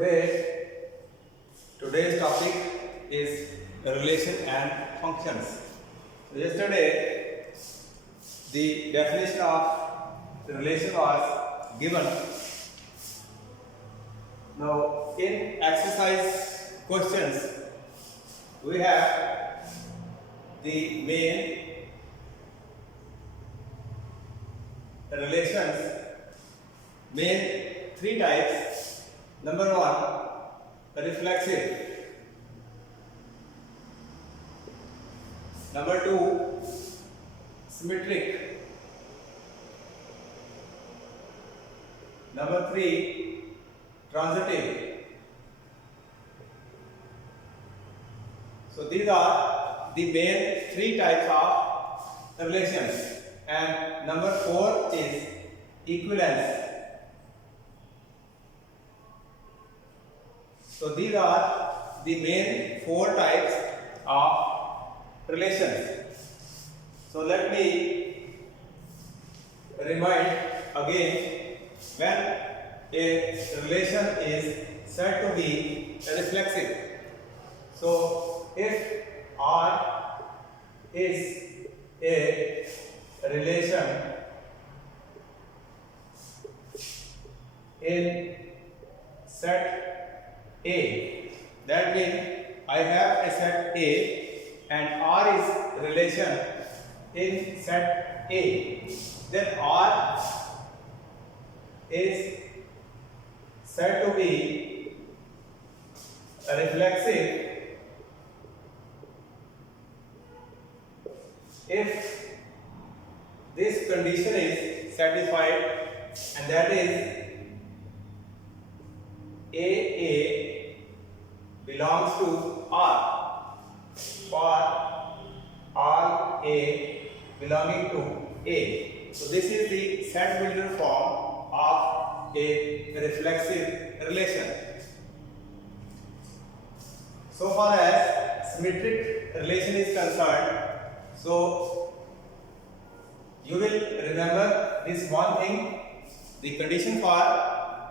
Today, today's topic is relation and functions. So yesterday, the definition of the relation was given. Now, in exercise questions, we have the main relations, main three types. Number one, reflexive. Number two, symmetric. Number three, transitive. So these are the main three types of relations, and number four is equivalence. So these are the main four types of relations. So let me remind again, when a relation is said to be reflexive. So if R is a relation in set A, that means I have a set A and R is relation in set A, then R is said to be reflexive if this condition is satisfied, and that is AA belongs to R for all A belonging to A. So this is the set builder form of a reflexive relation. So far as symmetric relation is concerned, so you will remember this one thing: the condition for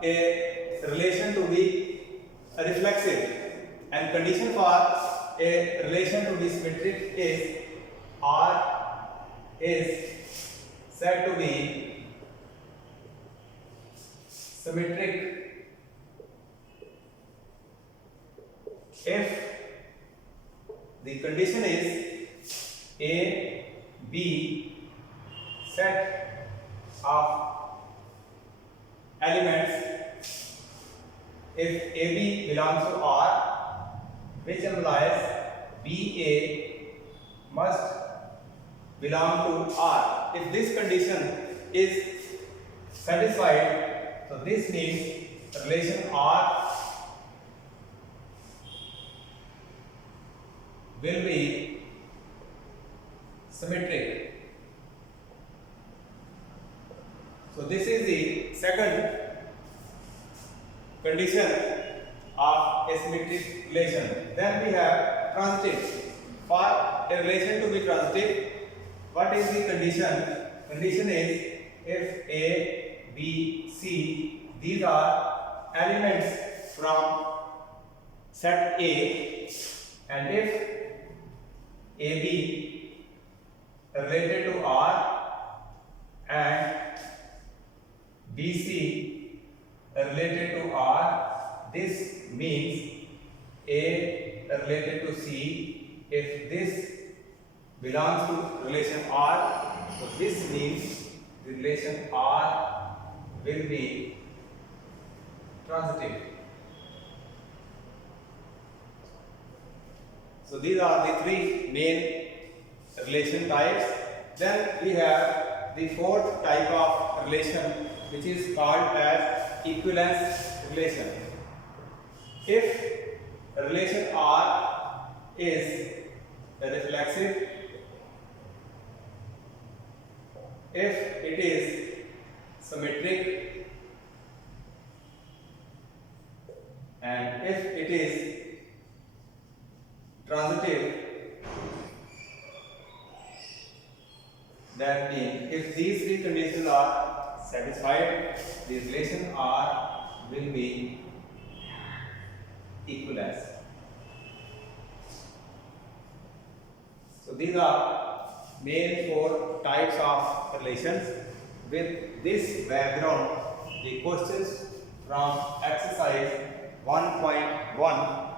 a relation to be reflexive and condition for a relation to be symmetric is R is said to be symmetric if the condition is A, B set of elements. If AB belongs to R, which implies BA must belong to R. If this condition is satisfied, so this means relation R will be symmetric. So this is the second condition of a symmetric relation. Then we have transitive. For a relation to be transitive, what is the condition? Condition is if A, B, C, these are elements from set A, and if AB related to R and BC related to R, this means A related to C. If this belongs to relation R, so this means the relation R will be transitive. So these are the three main relation types. Then we have the fourth type of relation, which is called as equivalence relation. If relation R is reflexive, if it is symmetric, and if it is transitive, that means if these three conditions are satisfied, the relation R will be equivalence. So these are main 4 types of relations. With this background, the questions from exercise 1.1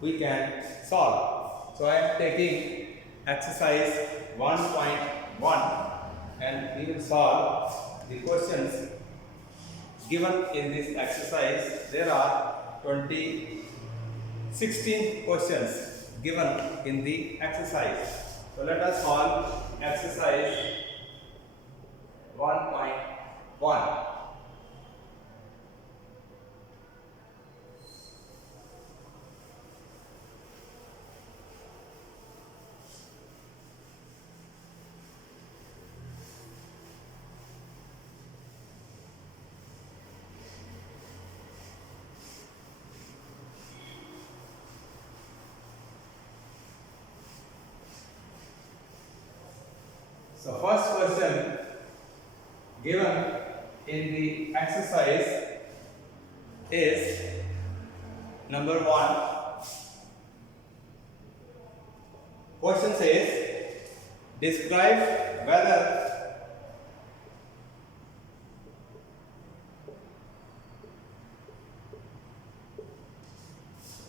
we can solve. So I am taking exercise 1.1 and we will solve the questions given in this exercise. There are 16 questions given in the exercise. So let us solve exercise 1.1. So first question given in the exercise is number 1. Question says, describe whether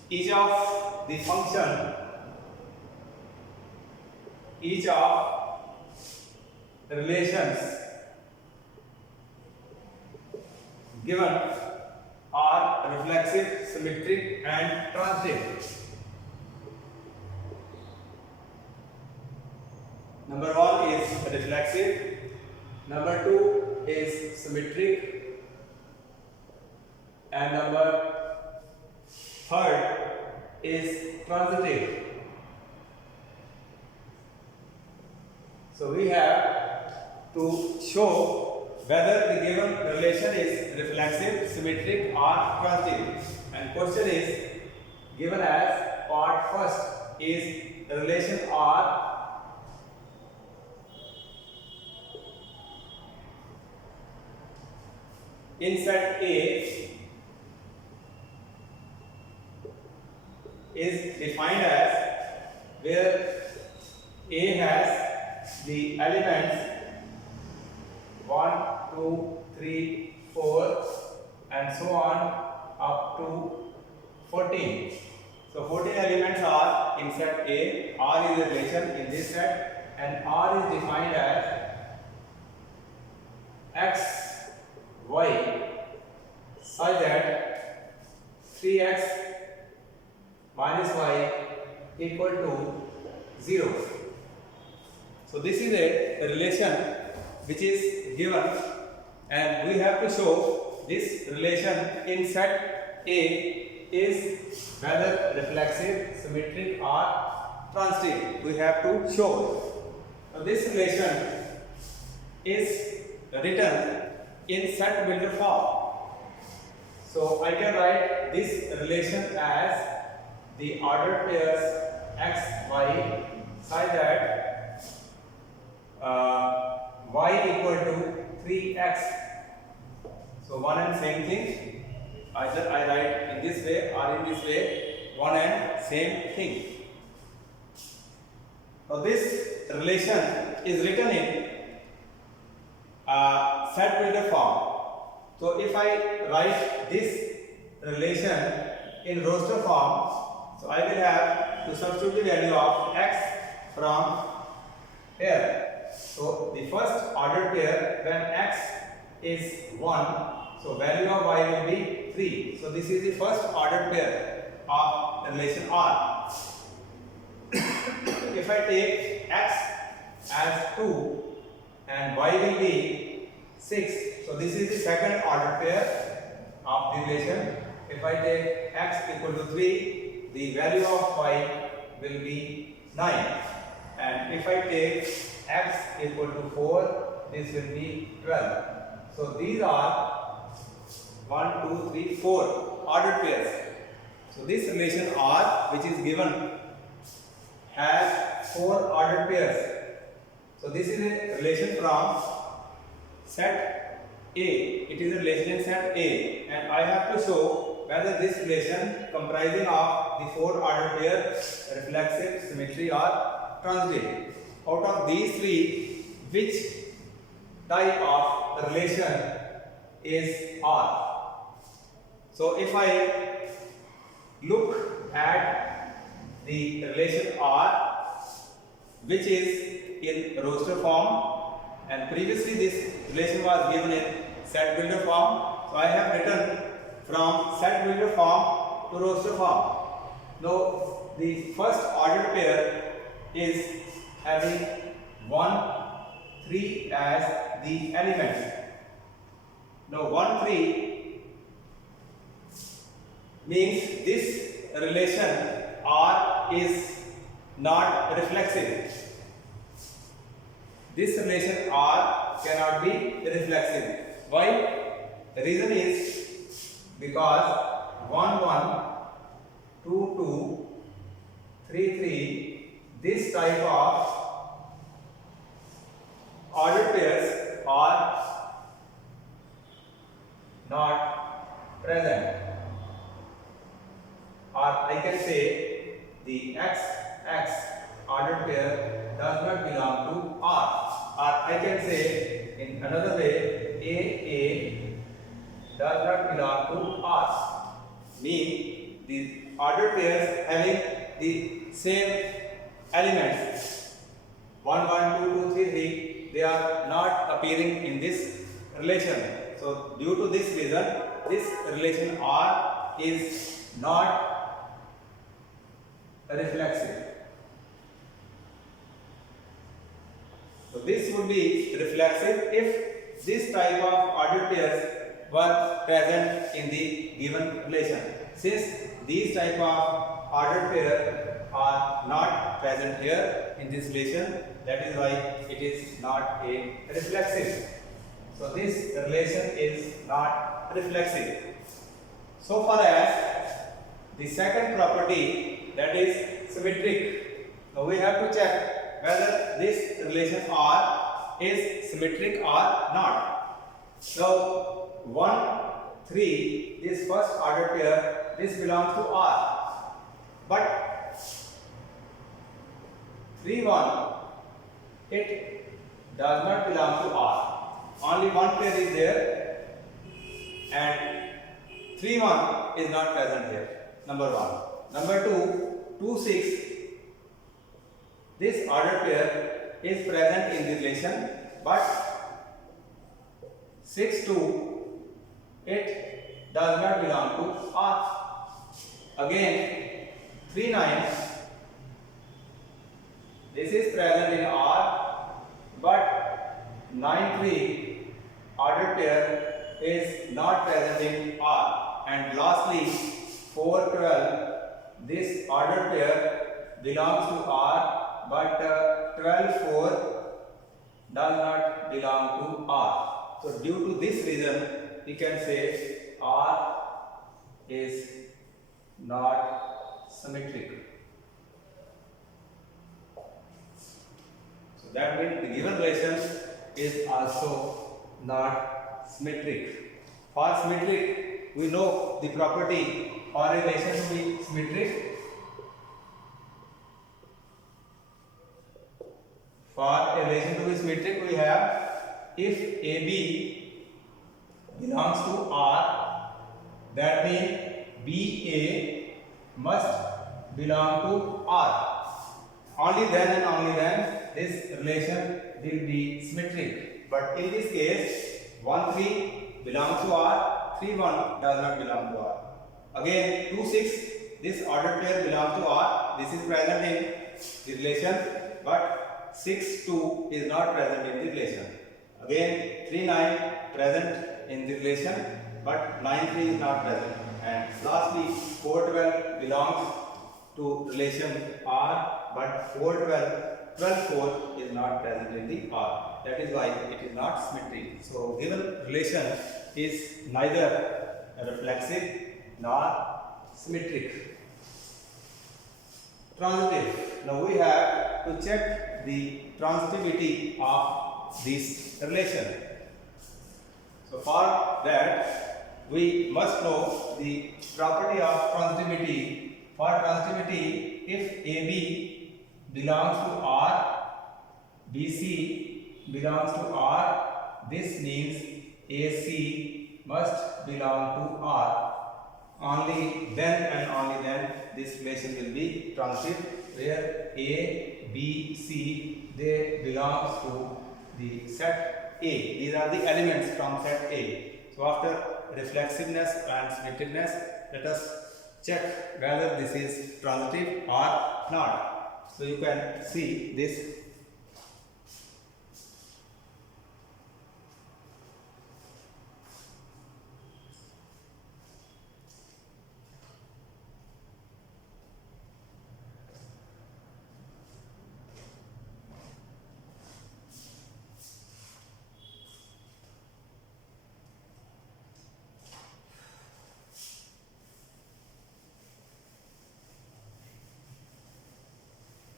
each of the relations given are reflexive, symmetric and transitive. Number 1 is reflexive, number 2 is symmetric, and number 3rd is transitive. So we have to show whether the given relation is reflexive, symmetric or transitive. And question is given as part first is the relation R in set A is defined as where A has the elements 1, 2, 3, 4 and so on up to 14. So 14 elements are in set A. R is a relation in this set and R is defined as x, y such that 3x minus y equal to 0. So this is a relation which is given and we have to show this relation in set A is whether reflexive, symmetric or transitive. We have to show. Now this relation is written in set builder form. So I can write this relation as the ordered pairs x, y such that y equal to 3x. So one and same thing. Either I write in this way or in this way, one and same thing. Now this relation is written in set builder form. So if I write this relation in roster form, so I will have to substitute the value of x from here. So the first ordered pair when x is 1, so value of y will be 3. So this is the first ordered pair of relation R. If I take x as 2 and y will be 6, so this is the second ordered pair of the relation. If I take x equal to 3, the value of y will be 9. And if I take x equal to 4, this will be 12. So these are 1, 2, 3, 4 ordered pairs. So this relation R which is given has 4 ordered pairs. So this is a relation from set A. It is a relation in set A and I have to show whether this relation comprising of the fourth order pair, reflexive, symmetry or transitive. Out of these three, which type of the relation is R? So if I look at the relation R, which is in roster form, and previously this relation was given in set builder form, so I have written from set builder form to roster form. Now the first ordered pair is having 1, 3 as the element. Now 1, 3 means this relation R is not reflexive. This relation R cannot be reflexive. Why? The reason is because 1, 1, 2, 2, 3, 3, this type of ordered pairs are not present. Or I can say the X ordered pair does not belong to R. Or I can say in another way, A does not belong to R. Mean the ordered pairs having the same elements 1, 1, 2, 2, 3, 3, they are not appearing in this relation. So due to this reason, this relation R is not reflexive. So this would be reflexive if this type of ordered pairs were present in the given relation. Since these type of ordered pairs are not present here in this relation, that is why it is not a reflexive. So this relation is not reflexive. So far as the second property, that is symmetric. Now we have to check whether this relation R is symmetric or not. So 1, 3, this first order pair, this belongs to R. But 3, 1, it does not belong to R. Only one pair is there and 3, 1 is not present here. Number 1. Number 2, 2, 6. This ordered pair is present in the relation, but 6, 2, it does not belong to R. Again, 3, 9. This is present in R, but 9, 3 ordered pair is not present in R. And lastly, 4, 12. This ordered pair belongs to R, but 12, 4 does not belong to R. So due to this reason, we can say R is not symmetric. So that means the given relation is also not symmetric. For symmetric, we know the property or a relation to be symmetric. For a relation to be symmetric, we have if AB belongs to R, that means BA must belong to R. Only then and only then this relation will be symmetric. But in this case, 1, 3 belongs to R, 3, 1 does not belong to R. Again, 2, 6, this ordered pair belongs to R. This is present in the relation, but 6, 2 is not present in the relation. Again, 3, 9 present in the relation, but 9, 3 is not present. And lastly, 4, 12 belongs to relation R, but 4, 12, 12, 4 is not present in the R. That is why it is not symmetric. So given relation is neither reflexive nor symmetric. Transitive. Now we have to check the transitivity of this relation. So for that we must know the property of transitivity. For transitivity, if AB belongs to R, BC belongs to R, this means AC must belong to R. Only then and only then this relation will be transitive, where A, B, C, they belongs to the set A. These are the elements from set A. So after reflexiveness and symmetricness, let us check whether this is transitive or not. So you can see this.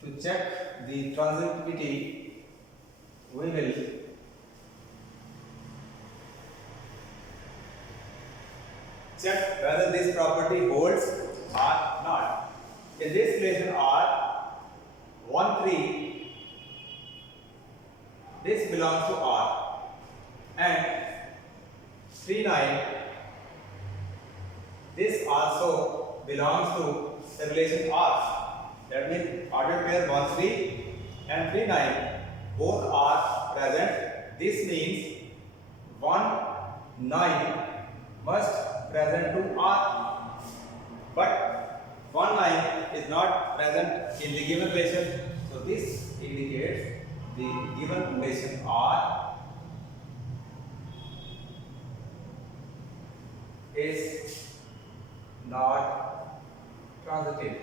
To check the transitivity, we will check whether this property holds or not. In this relation R, 1, 3, this belongs to R, and 3, 9, this also belongs to the relation R. That means ordered pair 1, 3 and 3, 9 both are present. This means 1, 9 must present to R, but 1, 9 is not present in the given relation. So this indicates the given relation R is not transitive.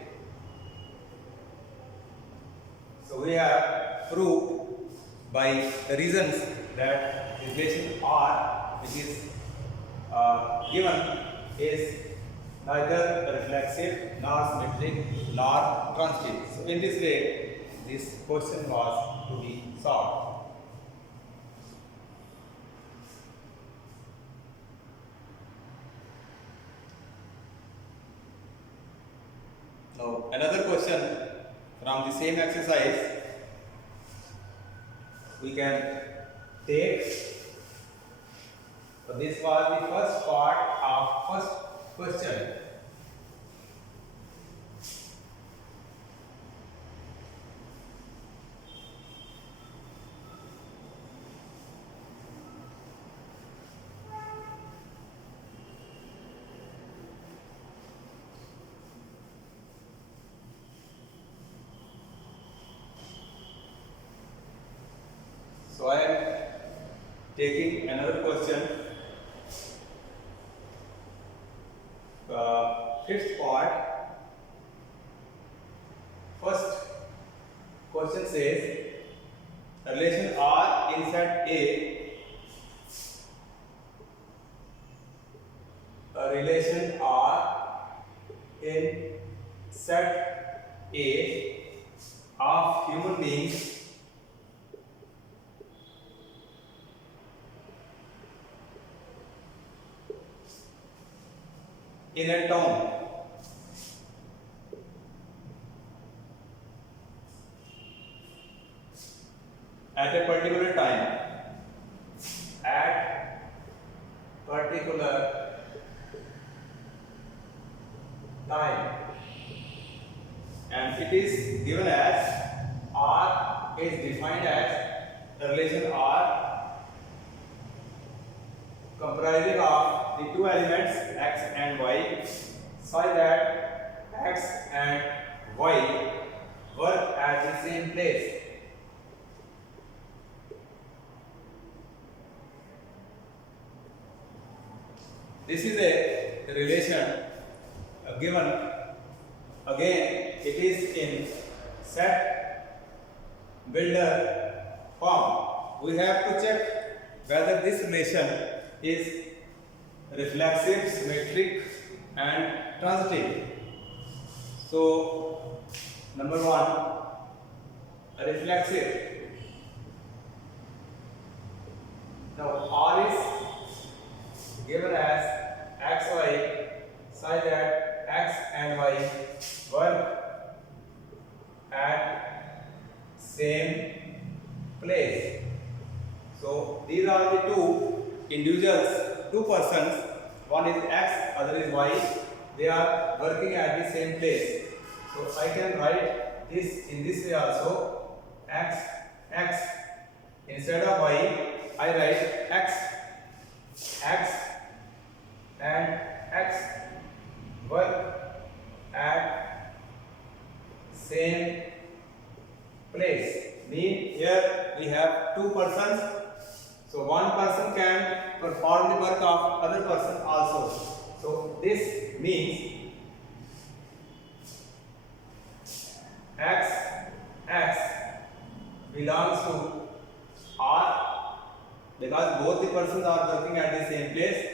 So we have proved by the reasons that the relation R, which is given, is neither reflexive nor symmetric nor transitive. So in this way, this question was to be solved. Now another question from the same exercise we can take. So this was the first part of first question. So I am taking another question, fifth part. First question says relation R in set A, a relation R in set A of human beings in a town. At a particular time, at particular time, and it is given as R is defined as the relation R comprising of the two elements X and Y, such that X and Y work at the same place. This is a relation given, again it is in set builder form. We have to check whether this relation is reflexive, symmetric and transitive. So number one, reflexive. Now R is given as So these are the two individuals, two persons. One is X, other is Y. They are working at the same place. So I can write this in this way also. X, X. Instead of Y, I write X, X, and X work at same place. Mean here we have two persons. So one person can perform the work of other person also. So this means X, X belongs to R because both the persons are working at the same place.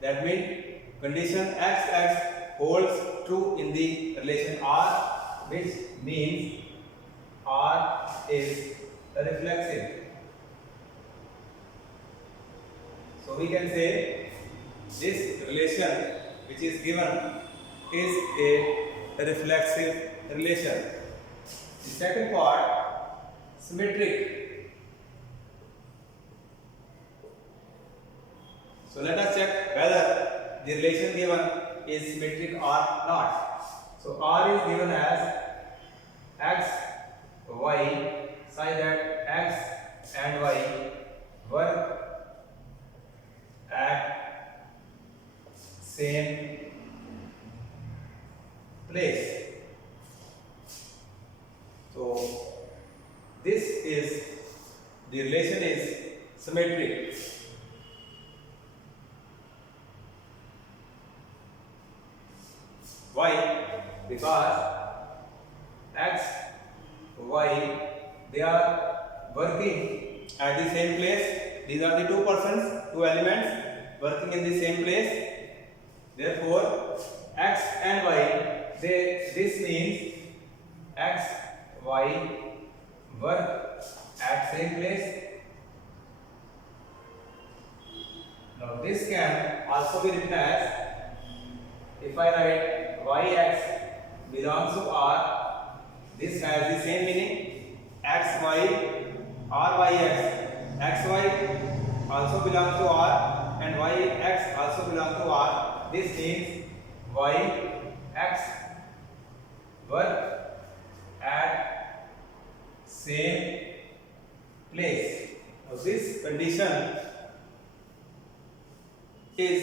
That means condition X, X holds true in the relation R, which means R is reflexive. So we can say this relation which is given is a reflexive relation. The second part, symmetric. So let us check whether the relation given is symmetric or not. So R is given as X, Y, such that X and Y work at same place. So this is the relation is symmetric. Why? Because X, Y, they are working at the same place. These are the two persons, two elements working in the same place. Therefore, X and Y, this means X, Y work at same place. Now this can also be written as, if I write Yx belongs to R, this has the same meaning. Xy, Ryx, Xy also belongs to R and Yx also belongs to R. This means Yx work at same place. Now this condition is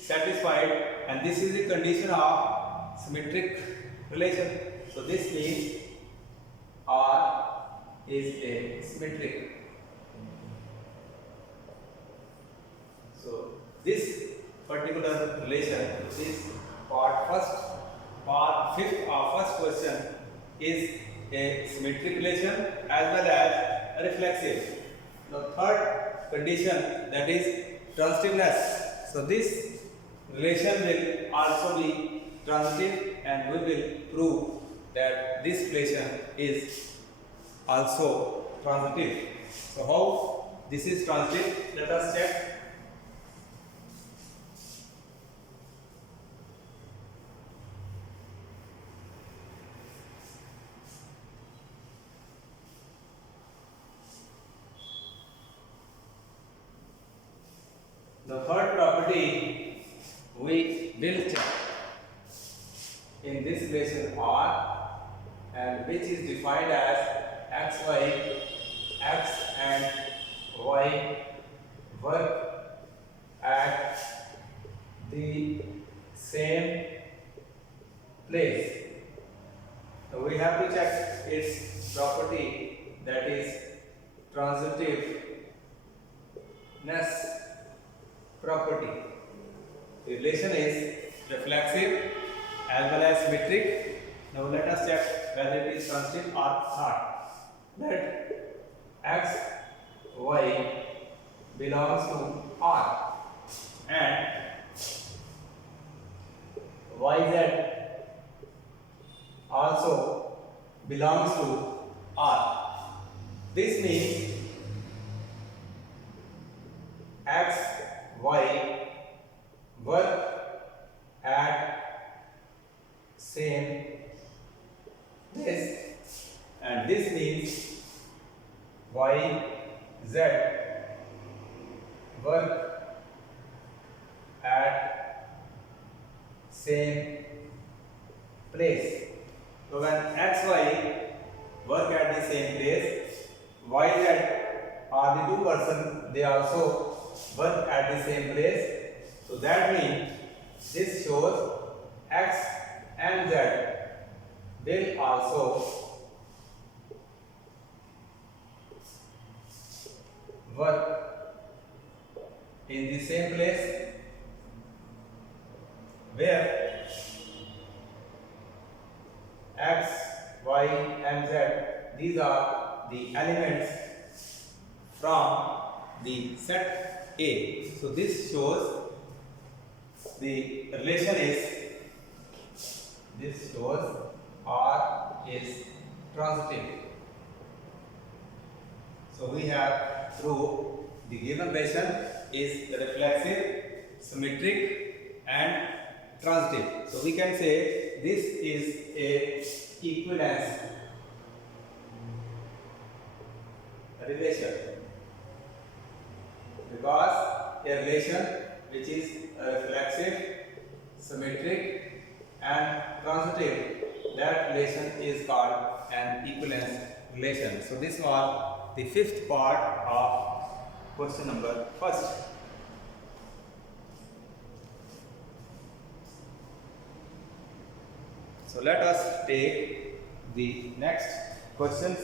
satisfied, and this is the condition of symmetric relation. So this means R is a symmetric. So this particular relation, this fifth or first question is a symmetric relation as well as reflexive. Now third condition, that is transitiveness. So this relation will also be transitive, and we will prove that this relation is also transitive. So how this is transitive? Let us check. The third property we will check in this relation R, and which is defined as xy, x and y work at the same place. So we have to check its property, that is transitiveness property. The relation is reflexive as well as symmetric. Now let us check whether it is transitive or not. Let x, y belongs to R and yz also belongs to R. This means x, y work at same place, and this means y, z work at same place. So when X, Y work at the same place, Y, Z are the two persons, they also work at the same place. So that means this shows X and Z will also work in the same place where X, Y and Z, these are the elements from the set A. So this shows the relation is, this shows R is transitive. So we have through the given relation is reflexive, symmetric and transitive. So we can say this is a equivalence relation, because a relation which is reflexive, symmetric and transitive, that relation is called an equivalence relation. So this was the fifth part of question number first. So let us take the next questions.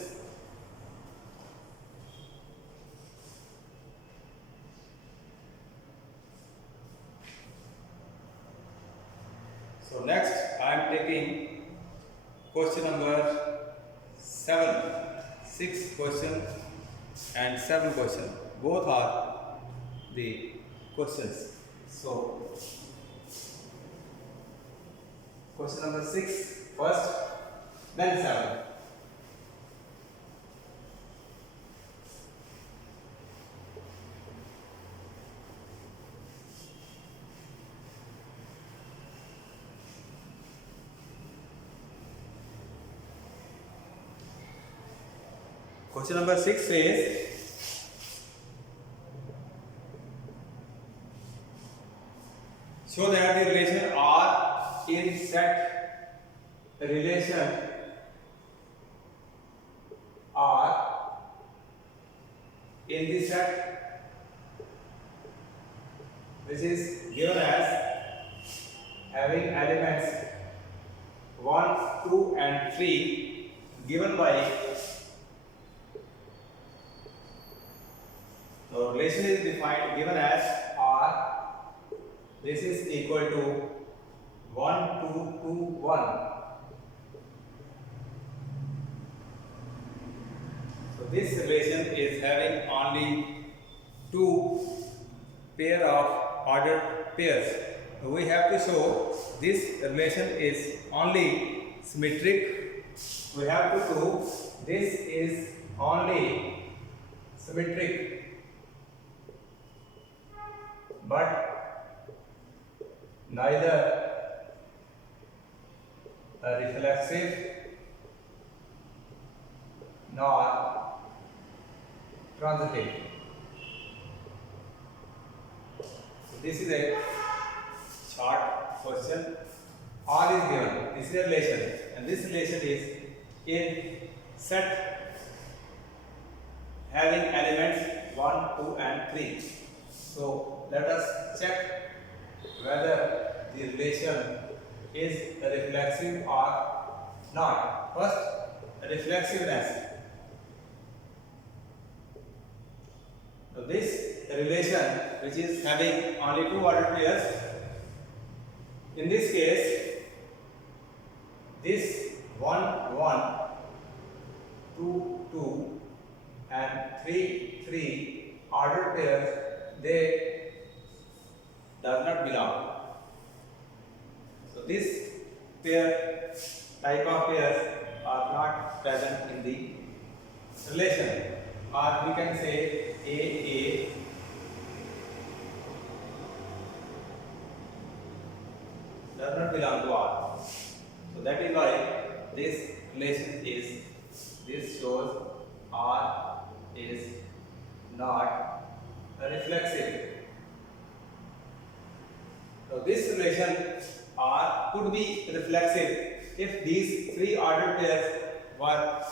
So next I am taking question number 7, 6 question and 7 question. Both are the questions. So question number 6 first, then 7. Question number 6 says, show that the relation R in set relation R in the set which is given as having elements 1, 2 and 3 given by, the relation is defined given as R. This is equal to 1, 2, 2, 1. So this relation is having only 2 pair of ordered pairs. So we have to show this relation is only symmetric. We have to prove this is only symmetric, but neither reflexive nor transitive. So this is a short question. R is given. This is a relation, and this relation is in set having elements 1, 2 and 3. So let us check whether the relation is reflexive or not. First, reflexiveness. So this relation which is having only 2 ordered pairs, in this case this 1, 1, 2, 2 and 3, 3 ordered pairs, they does not belong. So this pair, type of pairs are not present in the relation, or we can say A does not belong to R. So that is why this relation is, this shows R is not reflexive. So this relation R could be reflexive if these three ordered pairs were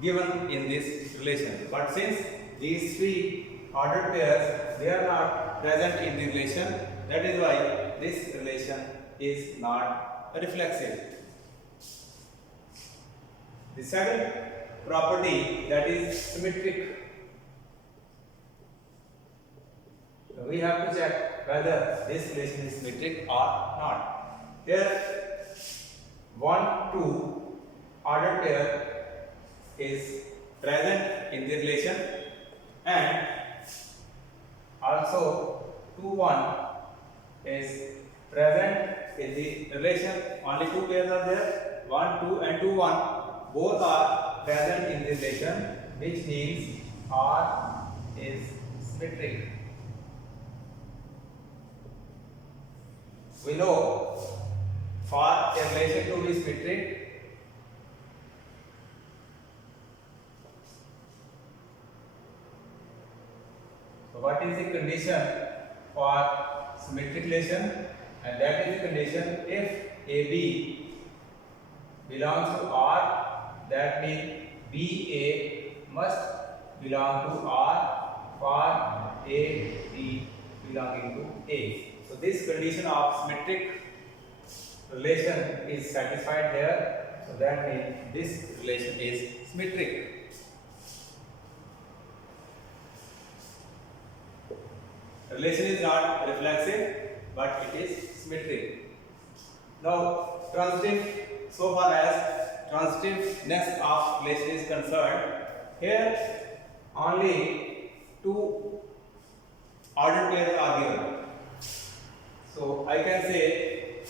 given in this relation. But since these three ordered pairs they are not present in the relation, that is why this relation is not reflexive. The second property, that is symmetric. We have to check whether this relation is symmetric or not. Here 1, 2 ordered pair is present in the relation, and also 2, 1 is present in the relation. Only two pairs are there, 1, 2 and 2, 1. Both are present in the relation, which means R is symmetric. We know for a relation to be symmetric, so what is the condition for symmetric relation? And that is the condition if AB belongs to R, that means BA must belong to R for AB belonging to A. So this condition of symmetric relation is satisfied here. So that means this relation is symmetric. Relation is not reflexive, but it is symmetric. Now, transitive. So far as transitiveness of relation is concerned, here only two ordered pairs are given. So I can say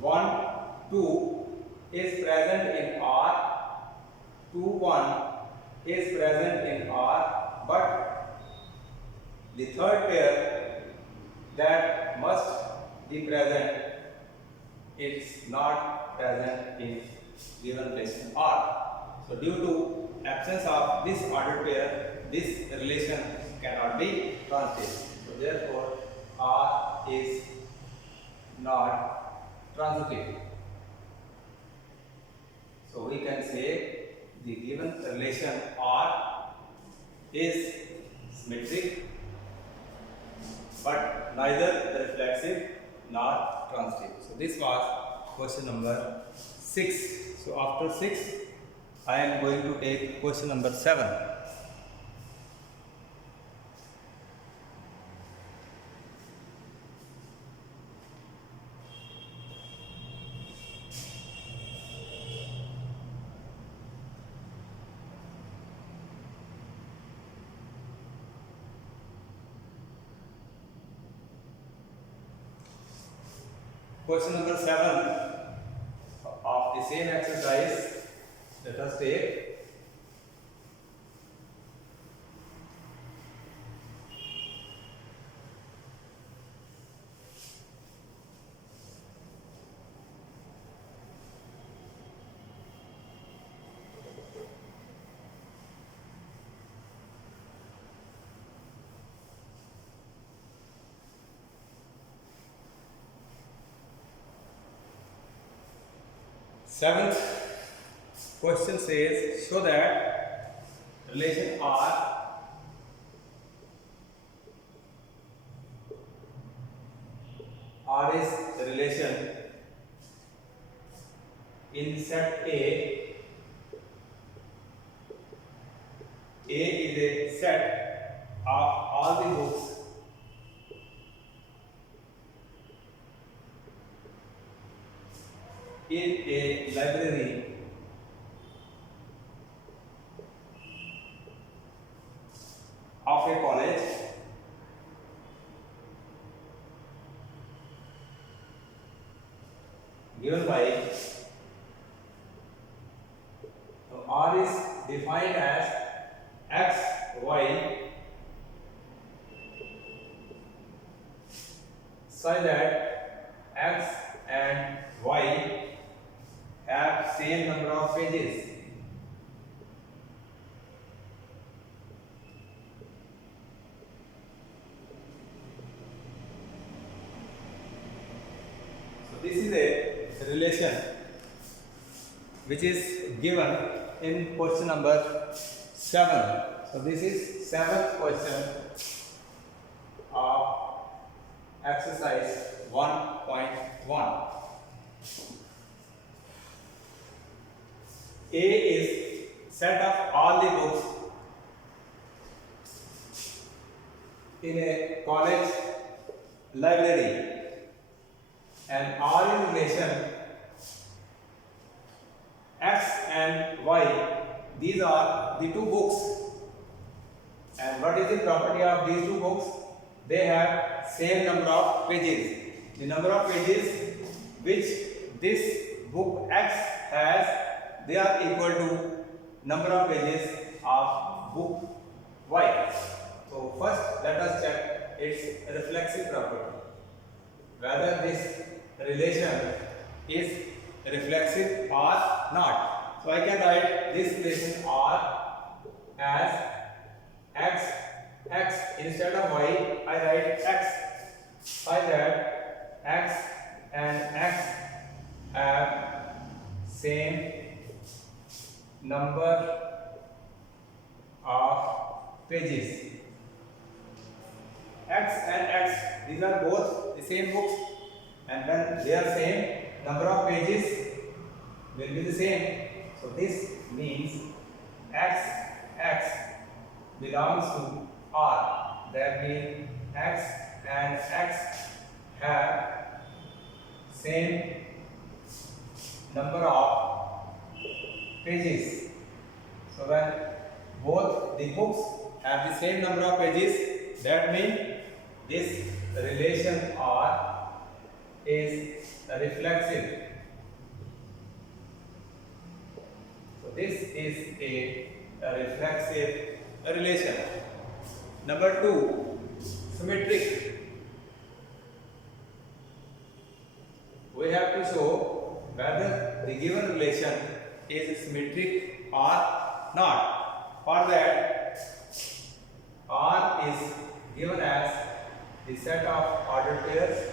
1, 2 is present in R, 2, 1 is present in R, but the third pair that must be present is not present in given relation R. So due to absence of this ordered pair, this relation cannot be transitive. So therefore R is not transitive. So we can say the given relation R is symmetric, but neither reflexive nor transitive. So this was question number 6. So after 6, I am going to take question number 7. Question number 7 of the same exercise, let us take. Seventh question says, show that relation R is the relation in set A. A is a set of all the books in a library of a college given by, so R is defined as X, Y such that X and Y have same number of pages. this is a relation which is given in question number 7. So this is 7th question of exercise 1.1. A is set of all the books in a college library and are in relation X and Y. These are the two books, and what is the property of these two books? They have same number of pages. The number of pages which this book X has, they are equal to number of pages of book Y. So first let us check its reflexive property, whether this relation is reflexive or not. So I can write this relation R as X. Instead of Y, I write X. By that, X and X have same number of pages. X and X, these are both the same books, and when they are same, number of pages will be the same. So this means X belongs to R. That means X and X have same number of pages. So when both the books have the same number of pages, that means this relation R is reflexive. So this is a reflexive relation. Number 2, symmetric. We have to show whether the given relation is symmetric or not. For that, R is given as the set of ordered pairs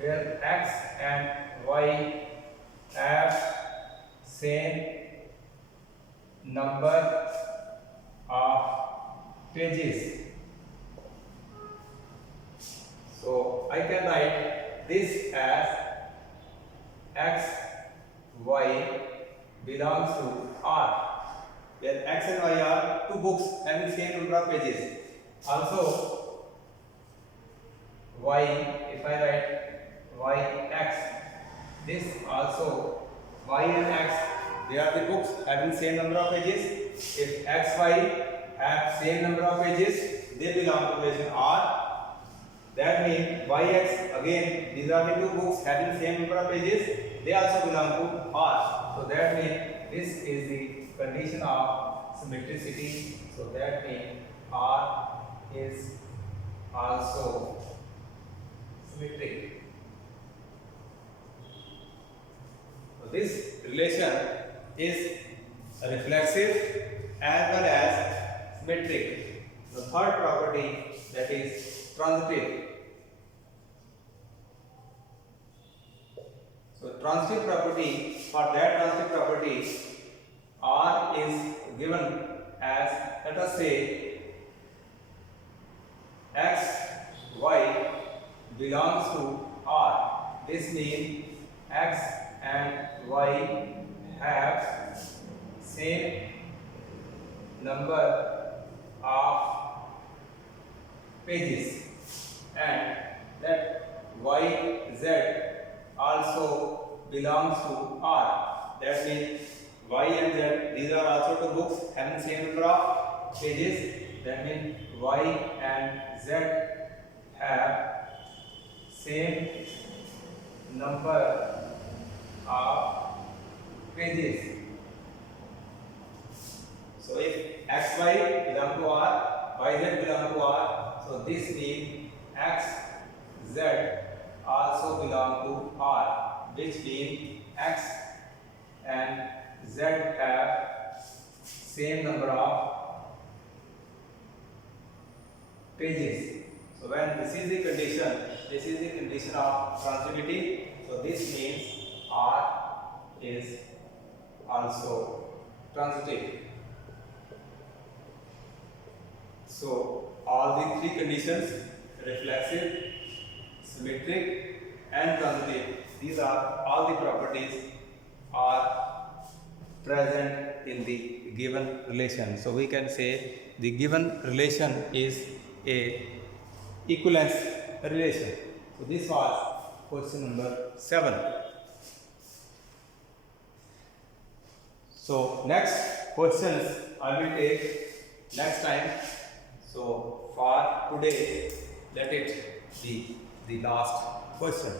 where X and Y have same number of pages. So I can write this as X, Y belongs to R, where X and Y are two books having same number of pages. Also, Y, if I write Y X, this also Y and X, they are the books having same number of pages. If X, Y have same number of pages, they belong to relation R. That means Y, X, again, these are the two books having same number of pages, they also belong to R. So that means this is the condition of symmetricity. So that means R is also symmetric. So this relation is reflexive as well as symmetric. The third property, that is transitive. So transitive property, for that transitive property, R is given as, let us say, X, Y belongs to R. This means X and Y have same number of pages, and that Y, Z also belongs to R. That means Y and Z, these are also two books having same number of pages. That means Y and Z have same number of pages. So if XY belong to R, YZ belong to R, so this means XZ also belong to R, which means X and Z have same number of pages. So when this is the condition of transitivity. So this means R is also transitive. So all the three conditions, reflexive, symmetric and transitive, these are all the properties are present in the given relation. So we can say the given relation is a equivalence relation. So this was question number 7. So next questions I will take next time. So for today, let it be the last question.